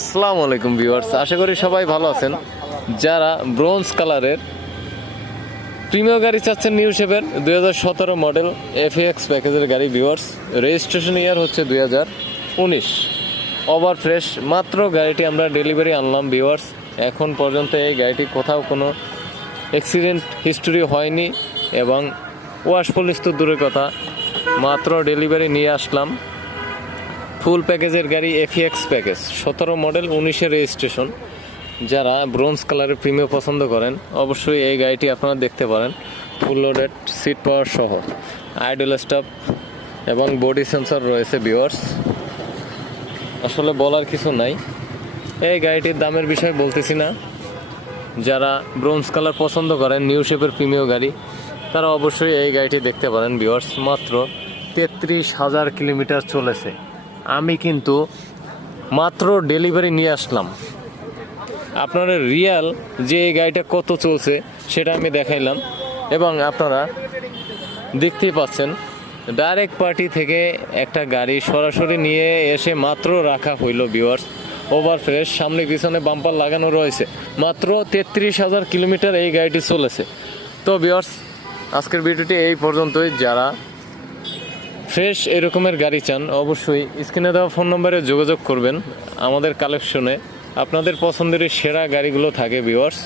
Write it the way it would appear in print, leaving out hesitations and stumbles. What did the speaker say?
আসসালামু আলাইকুম ভিউয়ার্স, আশা করি সবাই ভালো আছেন। যারা ব্রোঞ্জ কালারের প্রিমিয়ার গাড়ি চাচ্ছেন নিউ শেপের 2017 মডেল এফএক্স প্যাকেজের গাড়ি ভিউয়ার্স, রেজিস্ট্রেশন ইয়ার হচ্ছে 2019, ওভার ফ্রেশ। মাত্র গাড়িটি আমরা ডেলিভারি আনলাম ভিউয়ার্স। এখন পর্যন্ত এই গাড়িটি কোথাও কোনো অ্যাক্সিডেন্ট হিস্টোরি হয়নি এবং ওয়াশ পলিশ তো দূরের কথা, মাত্র ডেলিভারি নিয়ে আসলাম। ফুল প্যাকেজের গাড়ি এফএক্স প্যাকেজ, 17 মডেল 19-এর রেজিস্ট্রেশন। যারা ব্রোঞ্জ কালারের প্রিমিয়াম পছন্দ করেন অবশ্যই এই গাড়িটি আপনারা দেখতে পারেন। ফুল লোডেড, সিট পাওয়ার সহ, আইডল স্টপ এবং বডি সেন্সর রয়েছে ভিউয়ার্স। আসলে বলার কিছু নাই, এই গাড়িটির দামের বিষয়ে বলতেছি না। যারা ব্রোঞ্জ কালার পছন্দ করেন নিউ শেপের প্রিমিয়াম গাড়ি, তারা অবশ্যই এই গাড়িটি দেখতে পারেন ভিউয়ার্স। মাত্র 33,000 কিলোমিটার চলেছে। আমি কিন্তু মাত্র ডেলিভারি নিয়ে আসলাম। আপনারা রিয়াল যে এই গাড়িটা কত চলছে সেটা আমি দেখাইলাম এবং আপনারা দেখতেই পাচ্ছেন ডাইরেক্ট পার্টি থেকে একটা গাড়ি সরাসরি নিয়ে এসে মাত্র রাখা হইল ভিউয়ার্স। ওভার ফ্রেশ, সামনে পিছনে বাম্পার লাগানো রয়েছে। মাত্র 33,000 কিলোমিটার এই গাড়িটি চলেছে। তো ভিউয়ার্স, আজকের ভিডিওটি এই পর্যন্তই। যারা ফ্রেশ এরকমের গাড়ি চান অবশ্যই স্ক্রিনে দেওয়া ফোন নম্বরে যোগাযোগ করবেন। আমাদের কালেকশনে আপনাদের পছন্দের সেরা গাড়িগুলো থাকে ভিউয়ার্স।